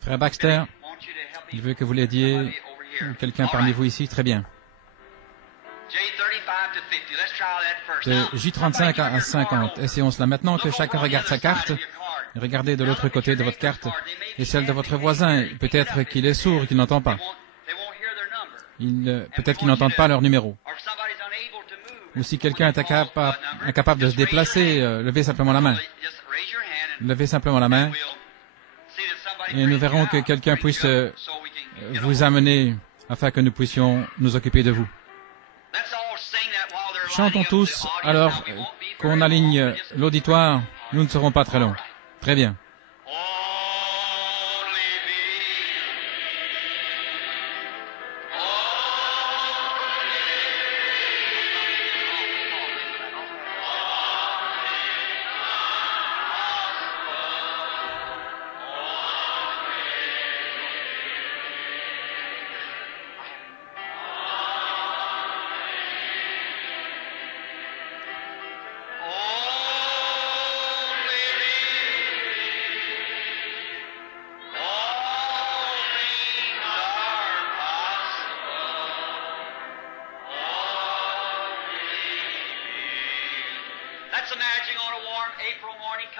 Frère Baxter, il veut que vous l'aidiez. Quelqu'un parmi vous ici, très bien. De J35 à 50. Essayons cela. Maintenant que chacun regarde sa carte, regardez de l'autre côté de votre carte et celle de votre voisin. Peut-être qu'il est sourd, qu'il n'entend pas. Peut-être qu'ils n'entendent pas leur numéro. Ou si quelqu'un est incapable de se déplacer, levez simplement la main. Levez simplement la main. Et nous verrons que quelqu'un puisse vous amener afin que nous puissions nous occuper de vous. Chantons tous alors qu'on aligne l'auditoire. Nous ne serons pas très longs. Très bien.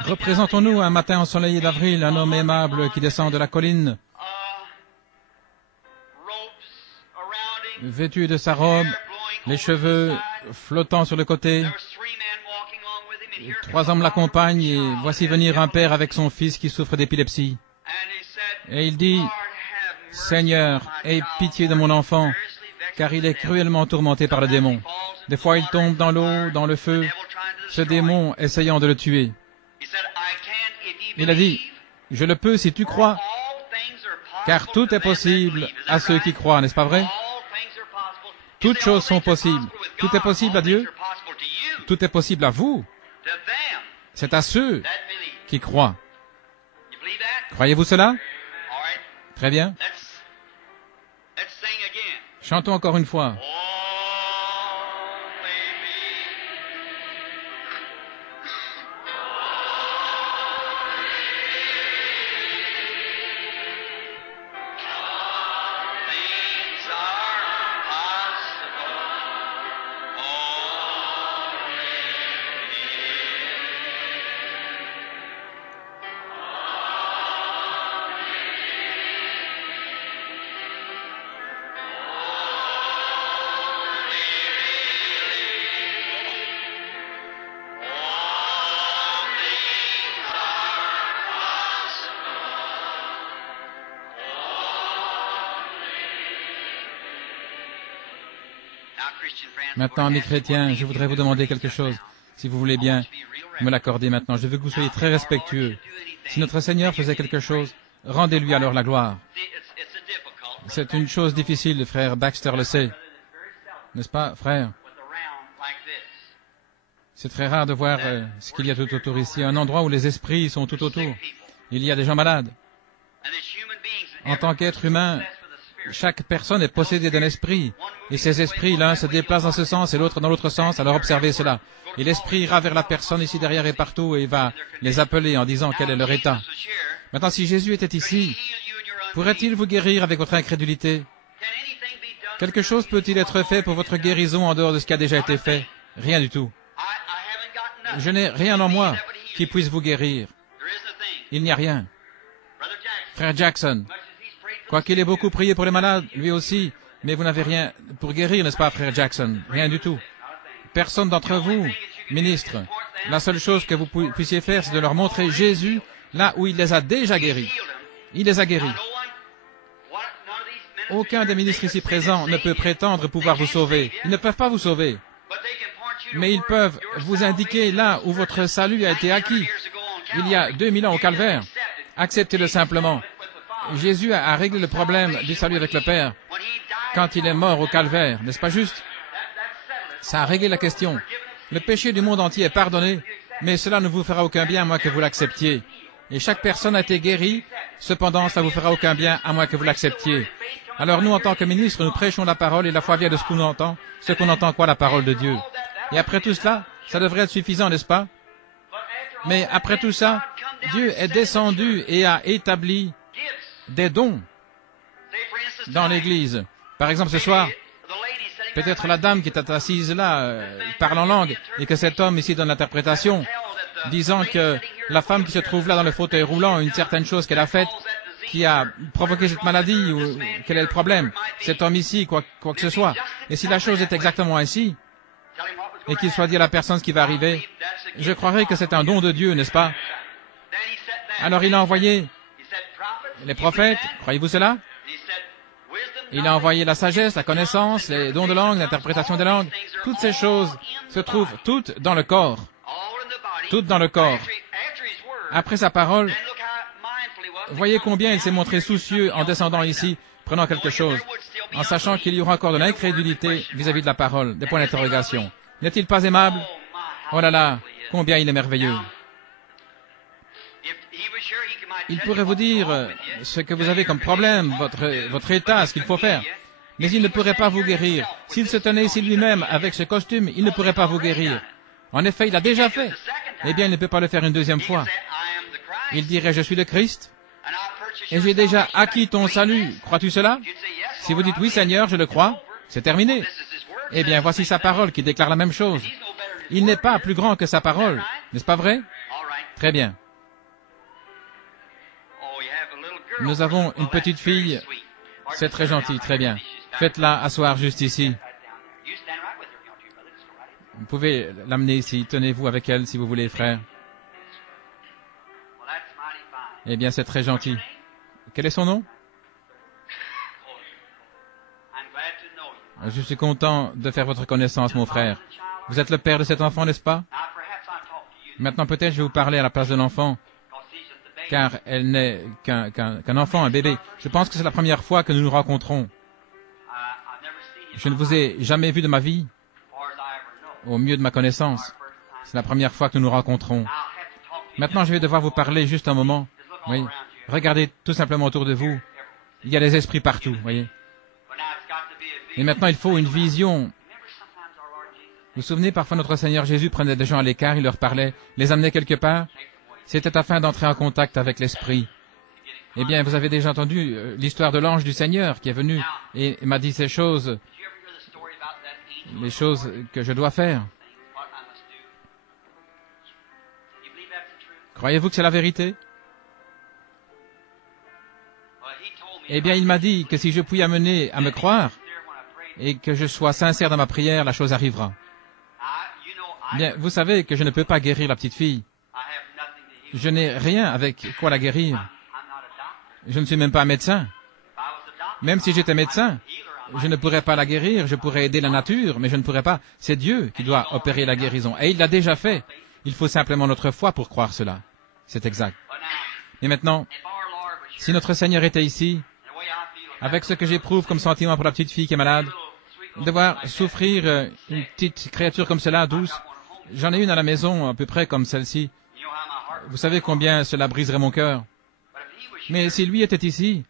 Représentons-nous un matin ensoleillé d'avril, un homme aimable qui descend de la colline, vêtu de sa robe, les cheveux flottant sur le côté. 3 hommes l'accompagnent et voici venir un père avec son fils qui souffre d'épilepsie. Et il dit, « Seigneur, aie pitié de mon enfant, car il est cruellement tourmenté par le démon. Des fois il tombe dans l'eau, dans le feu, ce démon essayant de le tuer. » Il a dit, « Je le peux si tu crois, car tout est possible à ceux qui croient, n'est-ce pas vrai? Toutes choses sont possibles. Tout est possible à Dieu. Tout est possible à vous. C'est à ceux qui croient. Croyez-vous cela? Très bien. Chantons encore une fois. Maintenant, amis chrétiens, je voudrais vous demander quelque chose. Si vous voulez bien me l'accorder maintenant, je veux que vous soyez très respectueux. Si notre Seigneur faisait quelque chose, rendez-lui alors la gloire. C'est une chose difficile, frère Baxter le sait. N'est-ce pas, frère? C'est très rare de voir ce qu'il y a tout autour ici, un endroit où les esprits sont tout autour. Il y a des gens malades. En tant qu'être humain, chaque personne est possédée d'un esprit. Et ces esprits, l'un se déplace dans ce sens et l'autre dans l'autre sens. Alors observez cela. Et l'esprit ira vers la personne ici derrière et partout et il va les appeler en disant quel est leur état. Maintenant, si Jésus était ici, pourrait-il vous guérir avec votre incrédulité? Quelque chose peut-il être fait pour votre guérison en dehors de ce qui a déjà été fait? Rien du tout. Je n'ai rien en moi qui puisse vous guérir. Il n'y a rien. Frère Jackson, quoiqu'il ait beaucoup prié pour les malades, lui aussi, mais vous n'avez rien pour guérir, n'est-ce pas, frère Jackson? Rien du tout. Personne d'entre vous, ministre, la seule chose que vous puissiez faire, c'est de leur montrer Jésus là où il les a déjà guéris. Il les a guéris. Aucun des ministres ici présents ne peut prétendre pouvoir vous sauver. Ils ne peuvent pas vous sauver. Mais ils peuvent vous indiquer là où votre salut a été acquis. Il y a 2000 ans au calvaire. Acceptez-le simplement. Jésus a réglé le problème du salut avec le Père quand il est mort au calvaire, n'est-ce pas juste? Ça a réglé la question. Le péché du monde entier est pardonné, mais cela ne vous fera aucun bien à moins que vous l'acceptiez. Et chaque personne a été guérie, cependant ça ne vous fera aucun bien à moins que vous l'acceptiez. Alors nous, en tant que ministres, nous prêchons la parole et la foi vient de ce qu'on entend. Ce qu'on entend quoi? La parole de Dieu. Et après tout cela, ça devrait être suffisant, n'est-ce pas? Mais après tout ça, Dieu est descendu et a établi des dons dans l'Église. Par exemple, ce soir, peut-être la dame qui est assise là, parle en langue, et que cet homme ici donne l'interprétation, disant que la femme qui se trouve là dans le fauteuil roulant, une certaine chose qu'elle a faite, qui a provoqué cette maladie, ou quel est le problème, cet homme ici, quoi que ce soit. Et si la chose est exactement ainsi, et qu'il soit dit à la personne ce qui va arriver, je croirais que c'est un don de Dieu, n'est-ce pas? Alors il a envoyé les prophètes, croyez-vous cela? Il a envoyé la sagesse, la connaissance, les dons de langue, l'interprétation des langues. Toutes ces choses se trouvent toutes dans le corps. Toutes dans le corps. Après sa parole, voyez combien il s'est montré soucieux en descendant ici, prenant quelque chose, en sachant qu'il y aura encore de l'incrédulité vis-à-vis de la parole, des points d'interrogation. N'est-il pas aimable? Oh là là, combien il est merveilleux. Il pourrait vous dire ce que vous avez comme problème, votre état, ce qu'il faut faire. Mais il ne pourrait pas vous guérir. S'il se tenait ici lui-même avec ce costume, il ne pourrait pas vous guérir. En effet, il l'a déjà fait. Eh bien, il ne peut pas le faire une deuxième fois. Il dirait, je suis le Christ, et j'ai déjà acquis ton salut. Crois-tu cela? Si vous dites, oui Seigneur, je le crois, c'est terminé. Eh bien, voici sa parole qui déclare la même chose. Il n'est pas plus grand que sa parole. N'est-ce pas vrai? Très bien. Nous avons une petite fille. C'est très gentil, très bien. Faites-la asseoir juste ici. Vous pouvez l'amener ici. Tenez-vous avec elle si vous voulez, frère. Eh bien, c'est très gentil. Quel est son nom? Je suis content de faire votre connaissance, mon frère. Vous êtes le père de cet enfant, n'est-ce pas? Maintenant, peut-être je vais vous parler à la place de l'enfant, car elle n'est qu'un enfant, un bébé. Je pense que c'est la première fois que nous nous rencontrons. Je ne vous ai jamais vu de ma vie, au mieux de ma connaissance. C'est la première fois que nous nous rencontrons. Maintenant, je vais devoir vous parler juste un moment. Oui. Regardez tout simplement autour de vous. Il y a des esprits partout, voyez. Et maintenant, il faut une vision. Vous vous souvenez, parfois notre Seigneur Jésus prenait des gens à l'écart, il leur parlait, les amenait quelque part. C'était afin d'entrer en contact avec l'Esprit. Eh bien, vous avez déjà entendu l'histoire de l'ange du Seigneur qui est venu et m'a dit ces choses, les choses que je dois faire. Croyez-vous que c'est la vérité? Eh bien, il m'a dit que si je puis amener à me croire et que je sois sincère dans ma prière, la chose arrivera. Bien, vous savez que je ne peux pas guérir la petite fille. Je n'ai rien avec quoi la guérir. Je ne suis même pas médecin. Même si j'étais médecin, je ne pourrais pas la guérir, je pourrais aider la nature, mais je ne pourrais pas. C'est Dieu qui doit opérer la guérison. Et il l'a déjà fait. Il faut simplement notre foi pour croire cela. C'est exact. Et maintenant, si notre Seigneur était ici, avec ce que j'éprouve comme sentiment pour la petite fille qui est malade, devoir souffrir une petite créature comme cela, douce, j'en ai une à la maison à peu près comme celle-ci. Vous savez combien cela briserait mon cœur. Mais si lui était ici,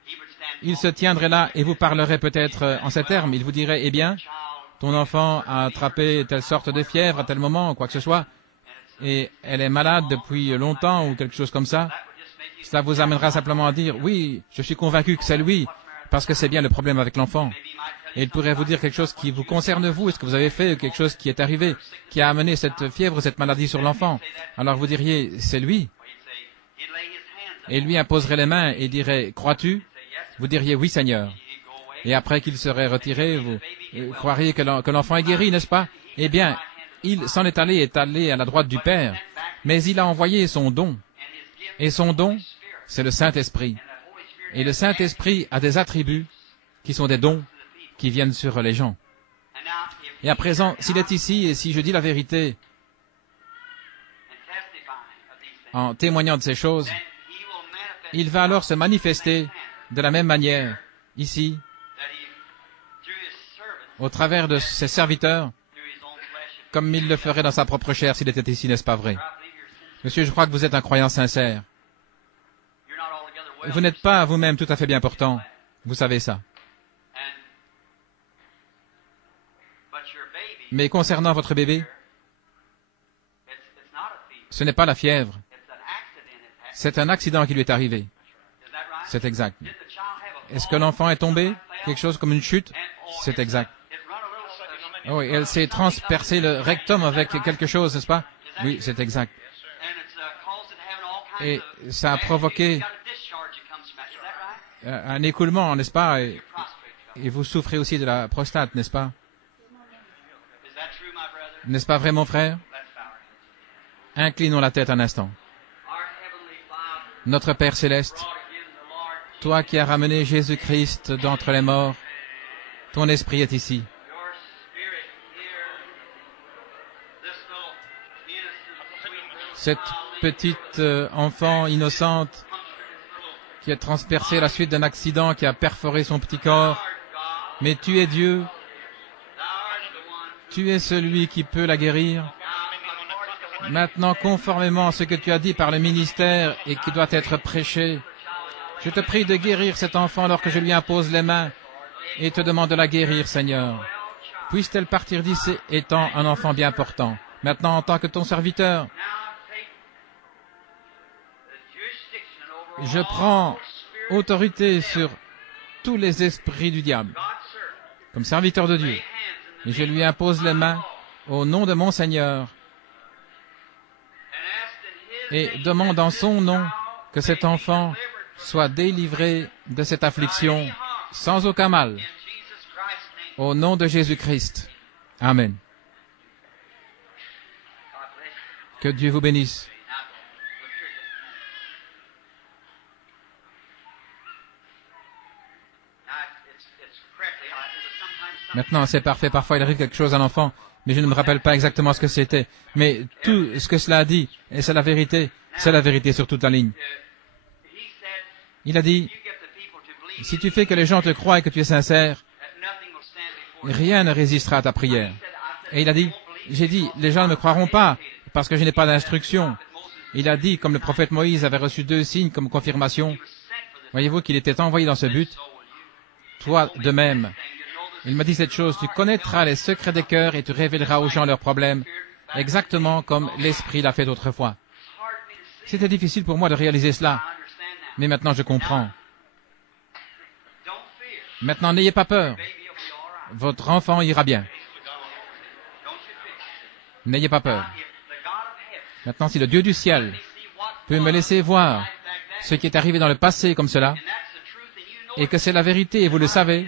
il se tiendrait là et vous parlerait peut-être en ces termes. Il vous dirait, eh bien, ton enfant a attrapé telle sorte de fièvre à tel moment, quoi que ce soit, et elle est malade depuis longtemps ou quelque chose comme ça. Cela vous amènera simplement à dire, oui, je suis convaincu que c'est lui, parce que c'est bien le problème avec l'enfant. Et il pourrait vous dire quelque chose qui vous concerne vous, est-ce que vous avez fait quelque chose qui est arrivé, qui a amené cette fièvre, cette maladie sur l'enfant. Alors vous diriez, c'est lui. Et lui imposerait les mains et dirait, crois-tu? Vous diriez, oui Seigneur. Et après qu'il serait retiré, vous croiriez que l'enfant est guéri, n'est-ce pas? Eh bien, il s'en est allé à la droite du Père, mais il a envoyé son don. Et son don, c'est le Saint-Esprit. Et le Saint-Esprit a des attributs qui sont des dons qui viennent sur les gens. Et à présent, s'il est ici et si je dis la vérité en témoignant de ces choses, il va alors se manifester de la même manière, ici, au travers de ses serviteurs, comme il le ferait dans sa propre chair s'il était ici, n'est-ce pas vrai? Monsieur, je crois que vous êtes un croyant sincère. Vous n'êtes pas vous-même tout à fait bien portant. Vous savez ça. Mais concernant votre bébé, ce n'est pas la fièvre. C'est un accident qui lui est arrivé. C'est exact. Est-ce que l'enfant est tombé? Quelque chose comme une chute? C'est exact. Oui, elle s'est transpercée le rectum avec quelque chose, n'est-ce pas? Oui, c'est exact. Et ça a provoqué un écoulement, n'est-ce pas? Et vous souffrez aussi de la prostate, n'est-ce pas? N'est-ce pas vrai, mon frère? Inclinons la tête un instant. Notre Père céleste, toi qui as ramené Jésus-Christ d'entre les morts, ton esprit est ici. Cette petite enfant innocente qui a transpercé à la suite d'un accident qui a perforé son petit corps. Mais tu es Dieu. Tu es celui qui peut la guérir. Maintenant, conformément à ce que tu as dit par le ministère et qui doit être prêché, je te prie de guérir cet enfant alors que je lui impose les mains et te demande de la guérir, Seigneur. Puisse-t-elle partir d'ici étant un enfant bien portant. Maintenant, en tant que ton serviteur, je prends autorité sur tous les esprits du diable, comme serviteur de Dieu, et je lui impose les mains au nom de mon Seigneur, et demande en son nom que cet enfant soit délivré de cette affliction sans aucun mal, au nom de Jésus-Christ. Amen. Que Dieu vous bénisse. Maintenant, c'est parfait. Parfois, il arrive quelque chose à l'enfant, mais je ne me rappelle pas exactement ce que c'était. Mais tout ce que cela a dit, et c'est la vérité sur toute la ligne. Il a dit, si tu fais que les gens te croient et que tu es sincère, rien ne résistera à ta prière. Et il a dit, j'ai dit, les gens ne me croiront pas parce que je n'ai pas d'instruction. Il a dit, comme le prophète Moïse avait reçu 2 signes comme confirmation, voyez-vous qu'il était envoyé dans ce but, toi de même. Il m'a dit cette chose, tu connaîtras les secrets des cœurs et tu révéleras aux gens leurs problèmes, exactement comme l'Esprit l'a fait autrefois. C'était difficile pour moi de réaliser cela, mais maintenant je comprends. Maintenant, n'ayez pas peur. Votre enfant ira bien. N'ayez pas peur. Maintenant, si le Dieu du ciel peut me laisser voir ce qui est arrivé dans le passé comme cela, et que c'est la vérité et vous le savez,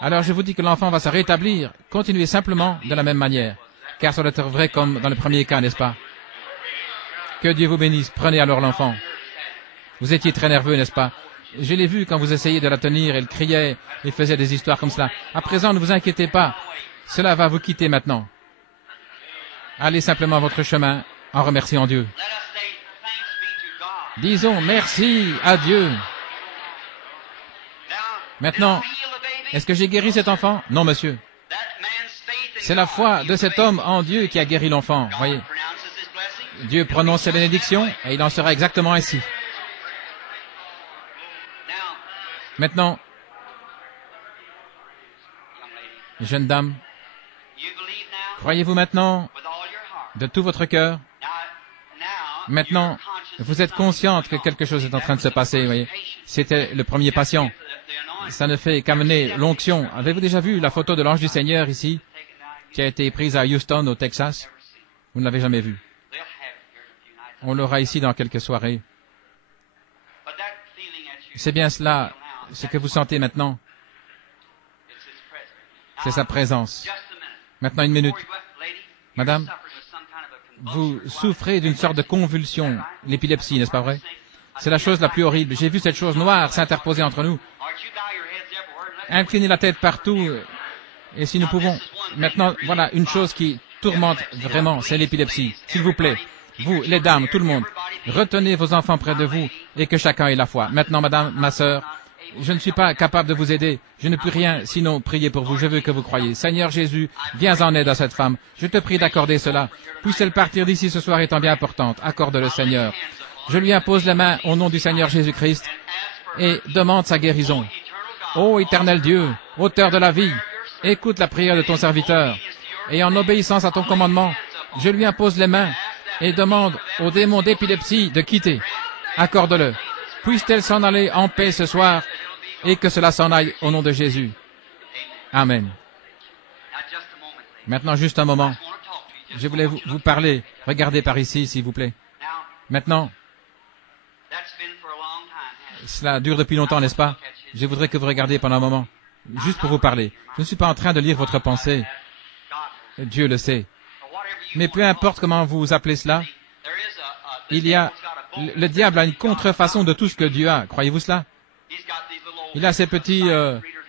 alors je vous dis que l'enfant va se rétablir. Continuez simplement de la même manière, car ça doit être vrai comme dans le premier cas, n'est-ce pas? Que Dieu vous bénisse. Prenez alors l'enfant. Vous étiez très nerveux, n'est-ce pas? Je l'ai vu quand vous essayez de la tenir, elle criait et faisait des histoires comme cela. À présent, ne vous inquiétez pas. Cela va vous quitter maintenant. Allez simplement votre chemin en remerciant Dieu. Disons merci à Dieu. Maintenant, est-ce que j'ai guéri cet enfant? Non, monsieur. C'est la foi de cet homme en Dieu qui a guéri l'enfant, voyez. Dieu prononce ses bénédictions et il en sera exactement ainsi. Maintenant, jeune dame, croyez-vous maintenant de tout votre cœur? Maintenant, vous êtes consciente que quelque chose est en train de se passer, voyez. C'était le premier patient. Ça ne fait qu'amener l'onction. Avez-vous déjà vu la photo de l'ange du Seigneur ici, qui a été prise à Houston, au Texas? Vous ne l'avez jamais vue. On l'aura ici dans quelques soirées. C'est bien cela, ce que vous sentez maintenant. C'est sa présence. Maintenant, une minute. Madame, vous souffrez d'une sorte de convulsion, l'épilepsie, n'est-ce pas vrai? C'est la chose la plus horrible. J'ai vu cette chose noire s'interposer entre nous. Inclinez la tête partout, et si nous pouvons... Maintenant, voilà, une chose qui tourmente vraiment, c'est l'épilepsie. S'il vous plaît, vous, les dames, tout le monde, retenez vos enfants près de vous, et que chacun ait la foi. Maintenant, madame, ma sœur, je ne suis pas capable de vous aider. Je ne puis rien, sinon prier pour vous. Je veux que vous croyiez. Seigneur Jésus, viens en aide à cette femme. Je te prie d'accorder cela. Puisse-t-elle partir d'ici ce soir étant bien importante. Accorde-le, Seigneur. Je lui impose les mains au nom du Seigneur Jésus-Christ et demande sa guérison. Ô éternel Dieu, auteur de la vie, écoute la prière de ton serviteur et en obéissance à ton commandement, je lui impose les mains et demande au démon d'épilepsie de quitter. accorde-le. Puisse-t-elle s'en aller en paix ce soir et que cela s'en aille au nom de Jésus. Amen. Maintenant, juste un moment. Je voulais vous parler. Regardez par ici, s'il vous plaît. Maintenant, cela dure depuis longtemps, n'est-ce pas? Je voudrais que vous regardiez pendant un moment, juste pour vous parler. Je ne suis pas en train de lire votre pensée. Dieu le sait. Mais peu importe comment vous appelez cela, le diable a une contrefaçon de tout ce que Dieu a. Croyez-vous cela? Il a ces petits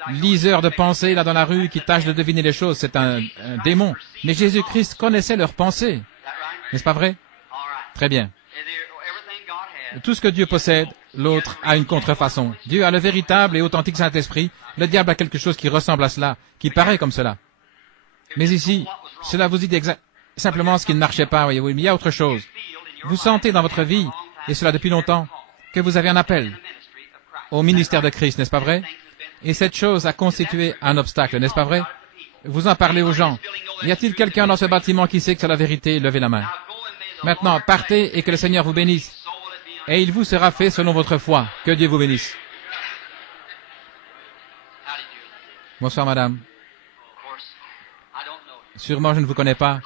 liseurs de pensées là dans la rue qui tâchent de deviner les choses. C'est un démon. Mais Jésus-Christ connaissait leurs pensées. N'est-ce pas vrai? Très bien. Tout ce que Dieu possède, l'autre a une contrefaçon. Dieu a le véritable et authentique Saint-Esprit. Le diable a quelque chose qui ressemble à cela, qui paraît comme cela. Mais ici, cela vous dit simplement ce qui ne marchait pas, voyez-vous. Mais il y a autre chose. Vous sentez dans votre vie, et cela depuis longtemps, que vous avez un appel au ministère de Christ, n'est-ce pas vrai? Et cette chose a constitué un obstacle, n'est-ce pas vrai? Vous en parlez aux gens. Y a-t-il quelqu'un dans ce bâtiment qui sait que c'est la vérité? Levez la main. Maintenant, partez et que le Seigneur vous bénisse. Et il vous sera fait selon votre foi. Que Dieu vous bénisse. Bonsoir, madame. Sûrement, je ne vous connais pas.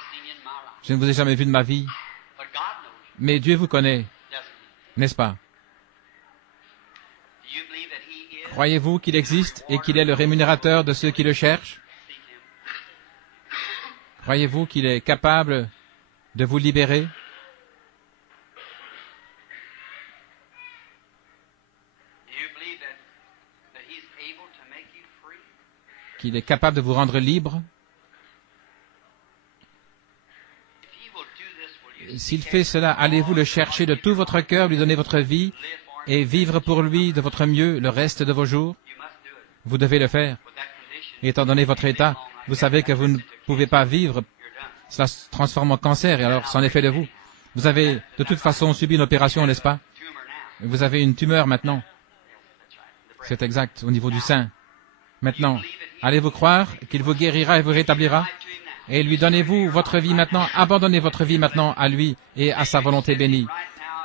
Je ne vous ai jamais vu de ma vie. Mais Dieu vous connaît, n'est-ce pas? Croyez-vous qu'il existe et qu'il est le rémunérateur de ceux qui le cherchent? Croyez-vous qu'il est capable de vous libérer? Qu'il est capable de vous rendre libre? S'il fait cela, allez-vous le chercher de tout votre cœur, lui donner votre vie et vivre pour lui de votre mieux le reste de vos jours? Vous devez le faire. Étant donné votre état, vous savez que vous ne pouvez pas vivre. Cela se transforme en cancer et alors c'en est fait de vous. Vous avez de toute façon subi une opération, n'est-ce pas? Vous avez une tumeur maintenant. C'est exact, au niveau du sein. Maintenant, allez-vous croire qu'il vous guérira et vous rétablira? Et lui donnez-vous votre vie maintenant, abandonnez votre vie maintenant à lui et à sa volonté bénie.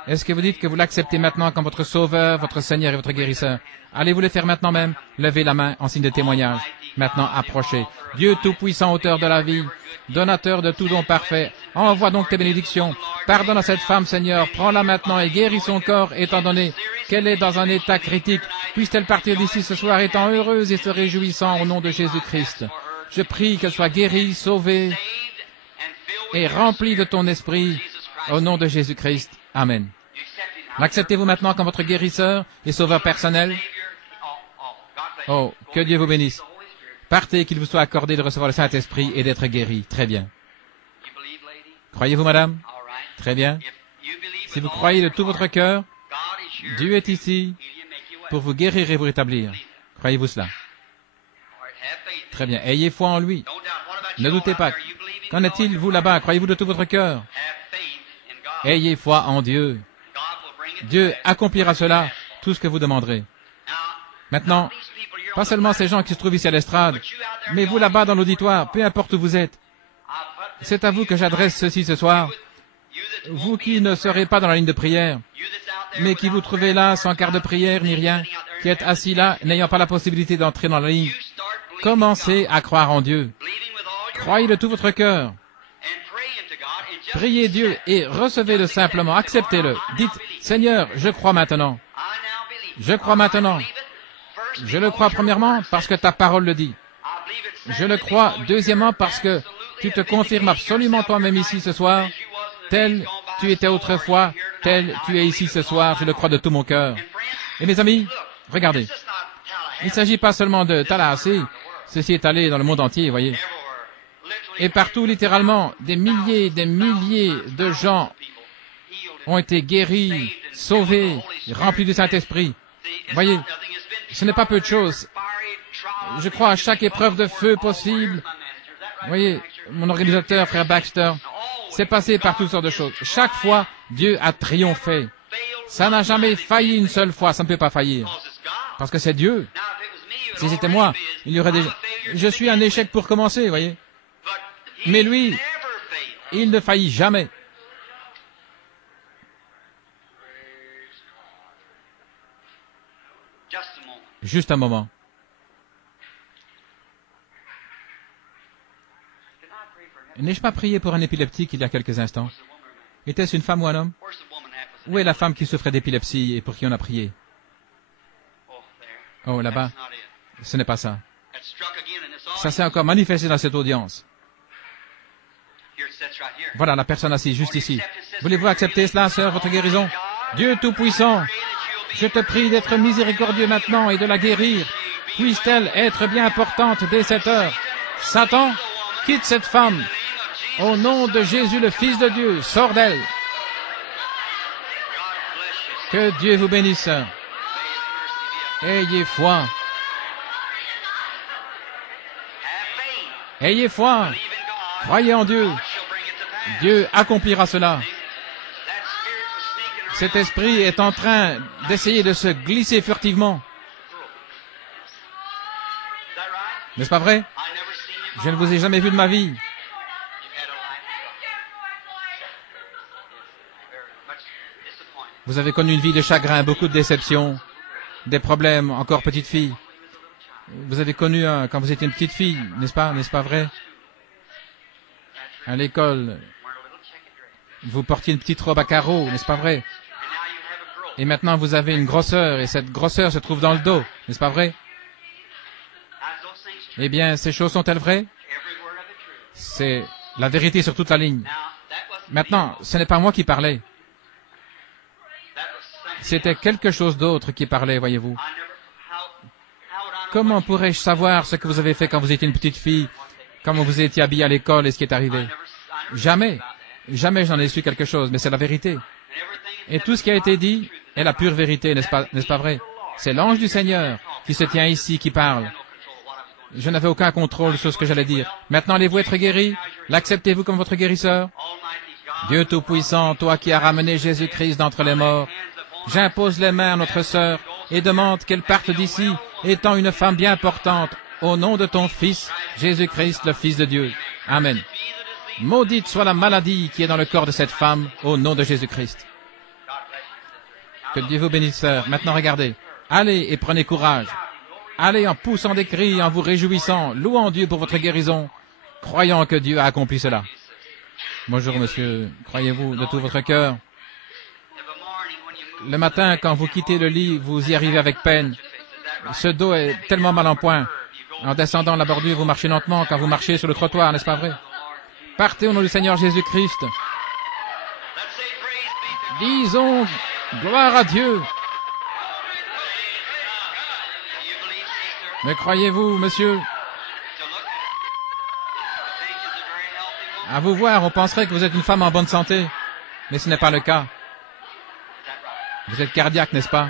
Est-ce que vous dites que vous l'acceptez maintenant comme votre sauveur, votre Seigneur et votre guérisseur? Allez-vous le faire maintenant même? Levez la main en signe de témoignage. Maintenant, approchez. Dieu Tout-Puissant, auteur de la vie, donateur de tout don parfait, envoie donc tes bénédictions. Pardonne à cette femme, Seigneur. Prends-la maintenant et guéris son corps, étant donné qu'elle est dans un état critique. Puisse-t-elle partir d'ici ce soir étant heureuse et se réjouissant au nom de Jésus-Christ. Je prie qu'elle soit guérie, sauvée et remplie de ton esprit au nom de Jésus-Christ. Amen. L'acceptez-vous maintenant comme votre guérisseur et sauveur personnel? Oh, que Dieu vous bénisse. Partez, qu'il vous soit accordé de recevoir le Saint-Esprit et d'être guéri. Très bien. Croyez-vous, madame? Très bien. Si vous croyez de tout votre cœur, Dieu est ici pour vous guérir et vous rétablir. Croyez-vous cela? Très bien. Ayez foi en lui. Ne doutez pas. Qu'en est-il, vous, là-bas? Croyez-vous de tout votre cœur? Ayez foi en Dieu. Dieu accomplira cela, tout ce que vous demanderez. Maintenant, pas seulement ces gens qui se trouvent ici à l'estrade, mais vous là-bas dans l'auditoire, peu importe où vous êtes. C'est à vous que j'adresse ceci ce soir. Vous qui ne serez pas dans la ligne de prière, mais qui vous trouvez là sans quart de prière ni rien, qui êtes assis là, n'ayant pas la possibilité d'entrer dans la ligne, commencez à croire en Dieu. Croyez de tout votre cœur. Priez Dieu et recevez-le simplement, acceptez-le. Dites, Seigneur, je crois maintenant. Je crois maintenant. Je le crois premièrement parce que ta parole le dit. Je le crois deuxièmement parce que tu te confirmes absolument toi-même ici ce soir. Tel tu étais autrefois, tel tu es ici ce soir, je le crois de tout mon cœur. Et mes amis, regardez. Il ne s'agit pas seulement de Tallahassee. Ceci est allé dans le monde entier, voyez. Et partout, littéralement, des milliers de gens ont été guéris, sauvés, remplis du Saint-Esprit. Voyez, ce n'est pas peu de choses. Je crois à chaque épreuve de feu possible. Voyez, mon organisateur, frère Baxter, c'est passé par toutes sortes de choses. Chaque fois, Dieu a triomphé. Ça n'a jamais failli une seule fois, ça ne peut pas faillir. Parce que c'est Dieu. Si c'était moi, il y aurait déjà... Je suis un échec pour commencer, voyez. Mais lui, il ne faillit jamais. Juste un moment. N'ai-je pas prié pour un épileptique il y a quelques instants? Était-ce une femme ou un homme? Où est la femme qui souffrait d'épilepsie et pour qui on a prié? Oh, là-bas. Ce n'est pas ça. Ça s'est encore manifesté dans cette audience. Voilà la personne assise juste ici. Voulez-vous accepter cela, sœur, votre guérison? Dieu Tout-Puissant, je te prie d'être miséricordieux maintenant et de la guérir. Puisse-t-elle être bien portante dès cette heure? Satan, quitte cette femme. Au nom de Jésus, le Fils de Dieu, sors d'elle. Que Dieu vous bénisse, sœur. Ayez foi. Ayez foi. Croyez en Dieu. Dieu accomplira cela. Cet esprit est en train d'essayer de se glisser furtivement. N'est-ce pas vrai? Je ne vous ai jamais vu de ma vie. Vous avez connu une vie de chagrin, beaucoup de déceptions, des problèmes, encore petite fille. Vous avez connu quand vous étiez une petite fille, n'est-ce pas vrai? À l'école, vous portiez une petite robe à carreaux, n'est-ce pas vrai? Et maintenant vous avez une grosseur, et cette grosseur se trouve dans le dos, n'est-ce pas vrai? Eh bien, ces choses sont-elles vraies? C'est la vérité sur toute la ligne. Maintenant, ce n'est pas moi qui parlais. C'était quelque chose d'autre qui parlait, voyez-vous. Comment pourrais-je savoir ce que vous avez fait quand vous étiez une petite fille, comment vous étiez habillée à l'école et ce qui est arrivé? Jamais. Jamais j'en ai su quelque chose, mais c'est la vérité. Et tout ce qui a été dit est la pure vérité, n'est-ce pas vrai? C'est l'ange du Seigneur qui se tient ici, qui parle. Je n'avais aucun contrôle sur ce que j'allais dire. Maintenant, allez-vous être guéri? L'acceptez-vous comme votre guérisseur? Dieu Tout-Puissant, toi qui as ramené Jésus-Christ d'entre les morts, j'impose les mains à notre sœur et demande qu'elle parte d'ici, étant une femme bien portante, au nom de ton Fils, Jésus-Christ, le Fils de Dieu. Amen. Maudite soit la maladie qui est dans le corps de cette femme, au nom de Jésus-Christ. Que Dieu vous bénisse, sœur. Maintenant, regardez. Allez et prenez courage. Allez en poussant des cris, en vous réjouissant, louant Dieu pour votre guérison, croyant que Dieu a accompli cela. Bonjour, monsieur. Croyez-vous de tout votre cœur? Le matin, quand vous quittez le lit, vous y arrivez avec peine. Ce dos est tellement mal en point. En descendant la bordure, vous marchez lentement quand vous marchez sur le trottoir, n'est-ce pas vrai? Partez au nom du Seigneur Jésus-Christ. Disons gloire à Dieu. Mais croyez-vous, monsieur? À vous voir, on penserait que vous êtes une femme en bonne santé, mais ce n'est pas le cas. Vous êtes cardiaque, n'est-ce pas?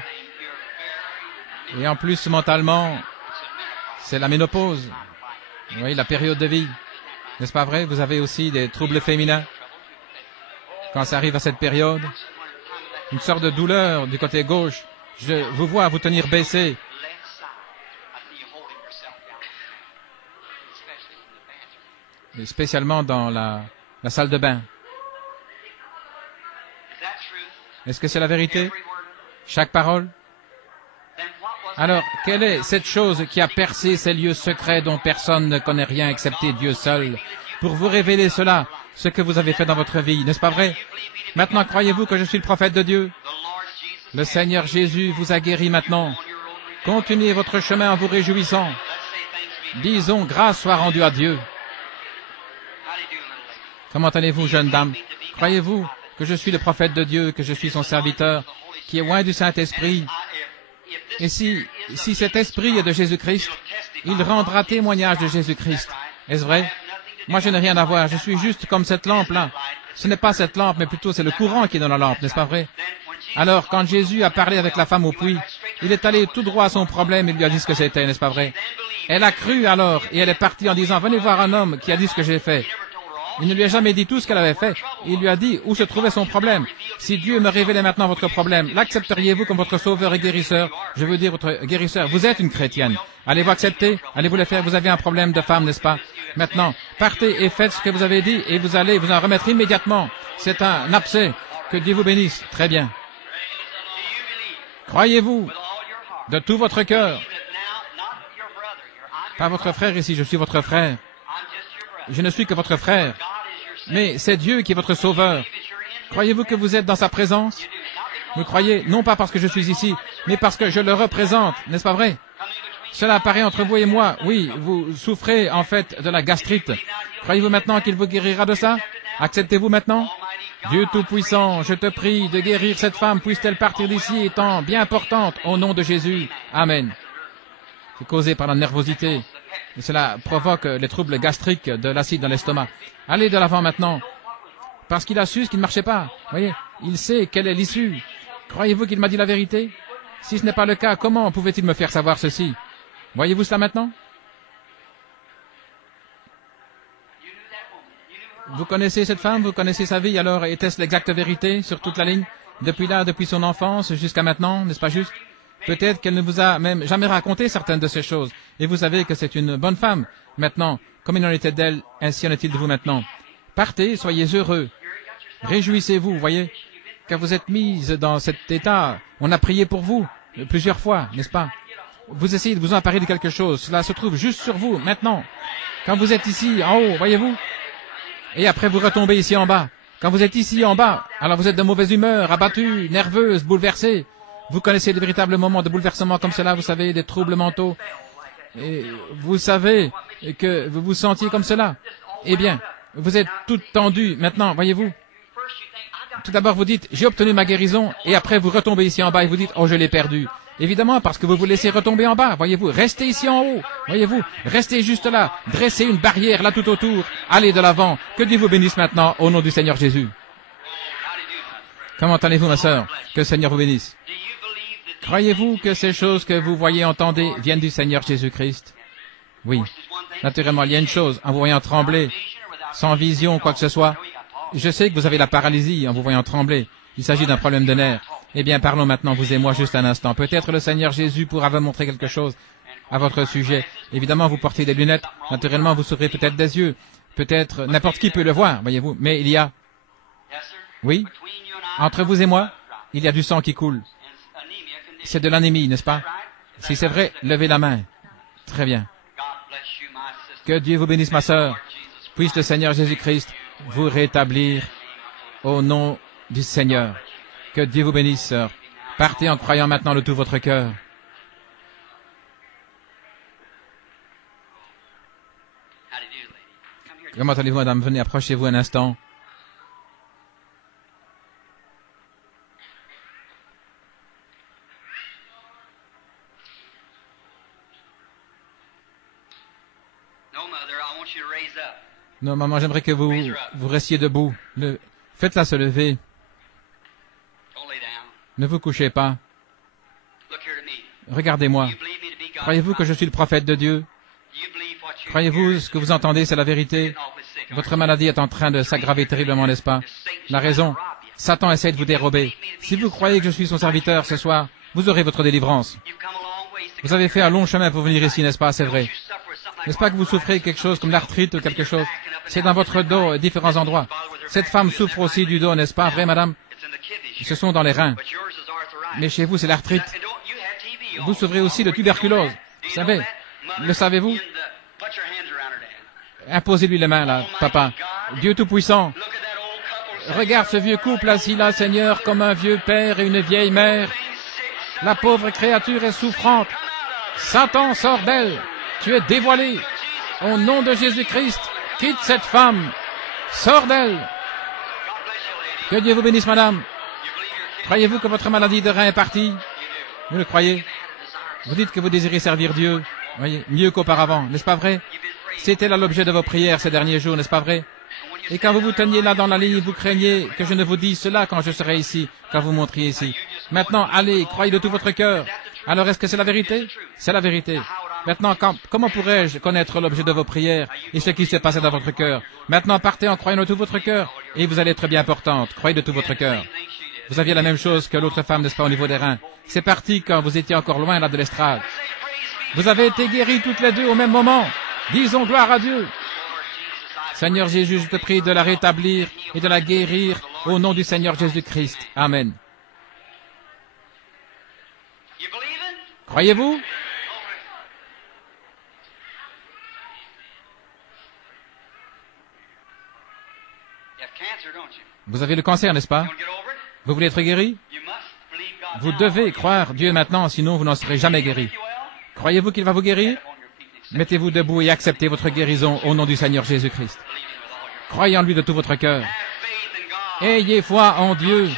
Et en plus, mentalement, c'est la ménopause. Oui, la période de vie. N'est-ce pas vrai? Vous avez aussi des troubles féminins. Quand ça arrive à cette période, une sorte de douleur du côté gauche. Je vous vois vous tenir baissé. Et spécialement dans la salle de bain. Est-ce que c'est la vérité? Chaque parole? Alors, quelle est cette chose qui a percé ces lieux secrets dont personne ne connaît rien excepté Dieu seul, pour vous révéler cela, ce que vous avez fait dans votre vie, n'est-ce pas vrai? Maintenant, croyez-vous que je suis le prophète de Dieu? Le Seigneur Jésus vous a guéri maintenant. Continuez votre chemin en vous réjouissant. Disons, grâce soit rendue à Dieu. Comment allez-vous, jeune dame? Croyez-vous que je suis le prophète de Dieu, que je suis son serviteur, qui est loin du Saint-Esprit? Et si cet esprit est de Jésus-Christ, il rendra témoignage de Jésus-Christ. Est-ce vrai? Moi, je n'ai rien à voir. Je suis juste comme cette lampe-là. Ce n'est pas cette lampe, mais plutôt c'est le courant qui est dans la lampe, n'est-ce pas vrai? Alors, quand Jésus a parlé avec la femme au puits, il est allé tout droit à son problème et lui a dit ce que c'était, n'est-ce pas vrai? Elle a cru alors, et elle est partie en disant, venez voir un homme qui a dit ce que j'ai fait. Il ne lui a jamais dit tout ce qu'elle avait fait. Il lui a dit où se trouvait son problème. Si Dieu me révélait maintenant votre problème, l'accepteriez-vous comme votre sauveur et guérisseur? Je veux dire votre guérisseur. Vous êtes une chrétienne. Allez-vous accepter? Allez-vous le faire? Vous avez un problème de femme, n'est-ce pas? Maintenant, partez et faites ce que vous avez dit et vous allez vous en remettre immédiatement. C'est un abcès. Que Dieu vous bénisse. Très bien. Croyez-vous de tout votre cœur. Pas votre frère ici, je suis votre frère. Je ne suis que votre frère. Mais c'est Dieu qui est votre sauveur. Croyez-vous que vous êtes dans sa présence? Vous croyez, non pas parce que je suis ici, mais parce que je le représente, n'est-ce pas vrai? Cela apparaît entre vous et moi. Oui, vous souffrez en fait de la gastrite. Croyez-vous maintenant qu'il vous guérira de ça? Acceptez-vous maintenant? Dieu Tout-Puissant, je te prie de guérir cette femme, puisse-t-elle partir d'ici étant bien portante au nom de Jésus. Amen. C'est causé par la nervosité. Et cela provoque les troubles gastriques de l'acide dans l'estomac. Allez de l'avant maintenant. Parce qu'il a su ce qui ne marchait pas. Voyez, il sait quelle est l'issue. Croyez-vous qu'il m'a dit la vérité? Si ce n'est pas le cas, comment pouvait-il me faire savoir ceci? Voyez-vous cela maintenant? Vous connaissez cette femme, vous connaissez sa vie, alors était-ce l'exacte vérité sur toute la ligne? Depuis là, depuis son enfance jusqu'à maintenant, n'est-ce pas juste? Peut-être qu'elle ne vous a même jamais raconté certaines de ces choses, et vous savez que c'est une bonne femme. Maintenant, comme il en était d'elle, ainsi en est-il de vous maintenant. Partez, soyez heureux. Réjouissez-vous, voyez, car vous êtes mise dans cet état. On a prié pour vous, plusieurs fois, n'est-ce pas? Vous essayez de vous emparer de quelque chose, cela se trouve juste sur vous, maintenant. Quand vous êtes ici, en haut, voyez-vous? Et après vous retombez ici en bas. Quand vous êtes ici en bas, alors vous êtes de mauvaise humeur, abattue, nerveuse, bouleversée. Vous connaissez de véritables moments de bouleversement comme cela, vous savez, des troubles mentaux. Et vous savez que vous vous sentiez comme cela. Eh bien, vous êtes toute tendue maintenant, voyez-vous. Tout d'abord, vous dites, j'ai obtenu ma guérison, et après vous retombez ici en bas et vous dites, oh, je l'ai perdu. Évidemment, parce que vous vous laissez retomber en bas, voyez-vous. Restez ici en haut, voyez-vous. Restez juste là. Dressez une barrière là tout autour. Allez de l'avant. Que Dieu vous bénisse maintenant, au nom du Seigneur Jésus. Comment allez-vous, ma sœur? Que le Seigneur vous bénisse. Croyez-vous que ces choses que vous voyez, entendez, viennent du Seigneur Jésus-Christ? Oui. Naturellement, il y a une chose, en vous voyant trembler, sans vision, quoi que ce soit. Je sais que vous avez la paralysie en vous voyant trembler. Il s'agit d'un problème de nerfs. Eh bien, parlons maintenant, vous et moi, juste un instant. Peut-être le Seigneur Jésus pourra vous montrer quelque chose à votre sujet. Évidemment, vous portez des lunettes. Naturellement, vous souffrez peut-être des yeux. Peut-être, n'importe qui peut le voir, voyez-vous. Mais il y a... Oui? Entre vous et moi, il y a du sang qui coule. C'est de l'anémie, n'est-ce pas? Si c'est vrai, levez la main. Très bien. Que Dieu vous bénisse, ma sœur. Puisse le Seigneur Jésus-Christ vous rétablir au nom du Seigneur. Que Dieu vous bénisse, sœur. Partez en croyant maintenant de tout votre cœur. Comment allez-vous, madame? Venez, approchez-vous un instant. Non, maman, j'aimerais que vous restiez debout. Faites-la se lever. Ne vous couchez pas. Regardez-moi. Croyez-vous que je suis le prophète de Dieu? Croyez-vous ce que vous entendez, c'est la vérité? Votre maladie est en train de s'aggraver terriblement, n'est-ce pas? La raison, Satan essaie de vous dérober. Si vous croyez que je suis son serviteur ce soir, vous aurez votre délivrance. Vous avez fait un long chemin pour venir ici, n'est-ce pas? C'est vrai. N'est-ce pas que vous souffrez quelque chose comme l'arthrite ou quelque chose? C'est dans votre dos à différents endroits. Cette femme souffre aussi du dos, n'est-ce pas, vrai, madame? Ce sont dans les reins. Mais chez vous, c'est l'arthrite. Vous souffrez aussi de tuberculose. Vous savez? Le savez-vous? Imposez-lui les mains, là, papa. Dieu Tout-Puissant. Regarde ce vieux couple assis là, Seigneur, comme un vieux père et une vieille mère. La pauvre créature est souffrante. Satan, sort d'elle. Tu es dévoilé. Au nom de Jésus-Christ, quitte cette femme. Sors d'elle. Que Dieu vous bénisse, madame. Croyez-vous que votre maladie de rein est partie? Vous le croyez? Vous dites que vous désirez servir Dieu. Voyez, mieux qu'auparavant, n'est-ce pas vrai? C'était là l'objet de vos prières ces derniers jours, n'est-ce pas vrai? Et quand vous vous teniez là dans la ligne, vous craignez que je ne vous dise cela quand je serai ici, quand vous montriez ici. Maintenant, allez, croyez de tout votre cœur. Alors, est-ce que c'est la vérité? C'est la vérité. Maintenant, comment pourrais-je connaître l'objet de vos prières et ce qui s'est passé dans votre cœur? Maintenant, partez en croyant de tout votre cœur et vous allez être bien portante. Croyez de tout votre cœur. Vous aviez la même chose que l'autre femme, n'est-ce pas, au niveau des reins? C'est parti quand vous étiez encore loin là de l'estrade. Vous avez été guéris toutes les deux au même moment. Disons gloire à Dieu. Seigneur Jésus, je te prie de la rétablir et de la guérir au nom du Seigneur Jésus-Christ. Amen. Croyez-vous? Vous avez le cancer, n'est-ce pas? Vous voulez être guéri? Vous devez croire Dieu maintenant, sinon vous n'en serez jamais guéri. Croyez-vous qu'il va vous guérir? Mettez-vous debout et acceptez votre guérison au nom du Seigneur Jésus-Christ. Croyez en lui de tout votre cœur. Ayez foi en Dieu,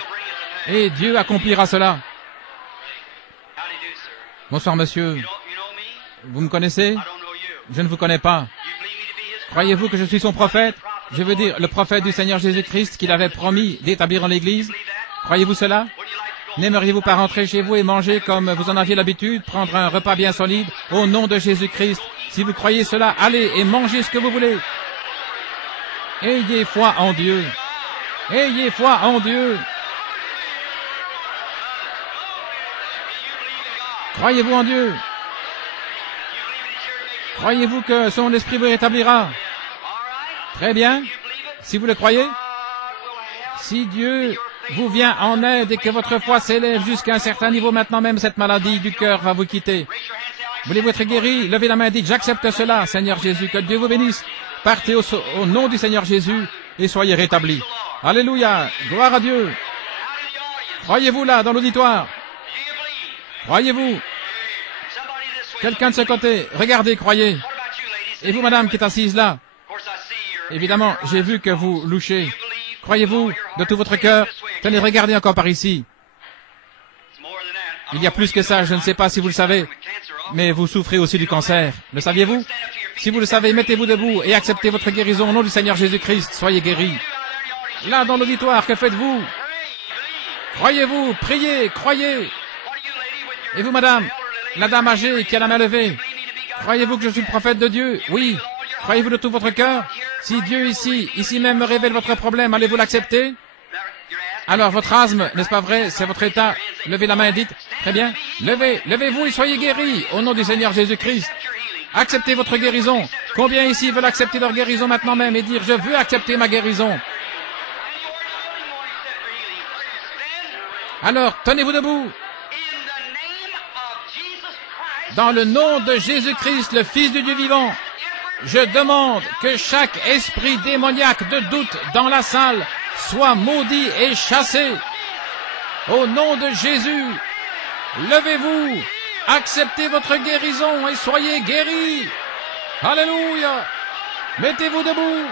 et Dieu accomplira cela. Bonsoir, monsieur. Vous me connaissez? Je ne vous connais pas. Croyez-vous que je suis son prophète? Je veux dire, le prophète du Seigneur Jésus-Christ qu'il avait promis d'établir en l'Église? Croyez-vous cela? N'aimeriez-vous pas rentrer chez vous et manger comme vous en aviez l'habitude, prendre un repas bien solide, au nom de Jésus-Christ? Si vous croyez cela, allez et mangez ce que vous voulez. Ayez foi en Dieu. Ayez foi en Dieu. Croyez-vous en Dieu? Croyez-vous que son esprit vous rétablira? Très bien. Si vous le croyez, si Dieu vous vient en aide et que votre foi s'élève jusqu'à un certain niveau, maintenant même cette maladie du cœur va vous quitter. Voulez-vous être guéri? Levez la main et dites, j'accepte cela, Seigneur Jésus, que Dieu vous bénisse. Partez au nom du Seigneur Jésus et soyez rétablis. Alléluia, gloire à Dieu. Croyez-vous là, dans l'auditoire? Croyez-vous? Quelqu'un de ce côté, regardez, croyez. Et vous, madame, qui est assise là? Évidemment, j'ai vu que vous louchez. Croyez-vous de tout votre cœur? Tenez, regardez encore par ici. Il y a plus que ça, je ne sais pas si vous le savez, mais vous souffrez aussi du cancer. Le saviez-vous? Si vous le savez, mettez-vous debout et acceptez votre guérison au nom du Seigneur Jésus-Christ. Soyez guéris. Là, dans l'auditoire, que faites-vous? Croyez-vous? Priez, croyez. Et vous, madame, la dame âgée qui a la main levée, croyez-vous que je suis le prophète de Dieu? Oui. Croyez-vous de tout votre cœur? Si Dieu ici même me révèle votre problème, allez-vous l'accepter? Alors, votre asthme, n'est-ce pas vrai? C'est votre état. Levez la main et dites, très bien. Levez-vous et soyez guéris au nom du Seigneur Jésus-Christ. Acceptez votre guérison. Combien ici veulent accepter leur guérison maintenant même et dire, je veux accepter ma guérison? Alors, tenez-vous debout. Dans le nom de Jésus-Christ, le Fils du Dieu vivant, je demande que chaque esprit démoniaque de doute dans la salle soit maudit et chassé. Au nom de Jésus, levez-vous, acceptez votre guérison et soyez guéris. Alléluia. Mettez-vous debout.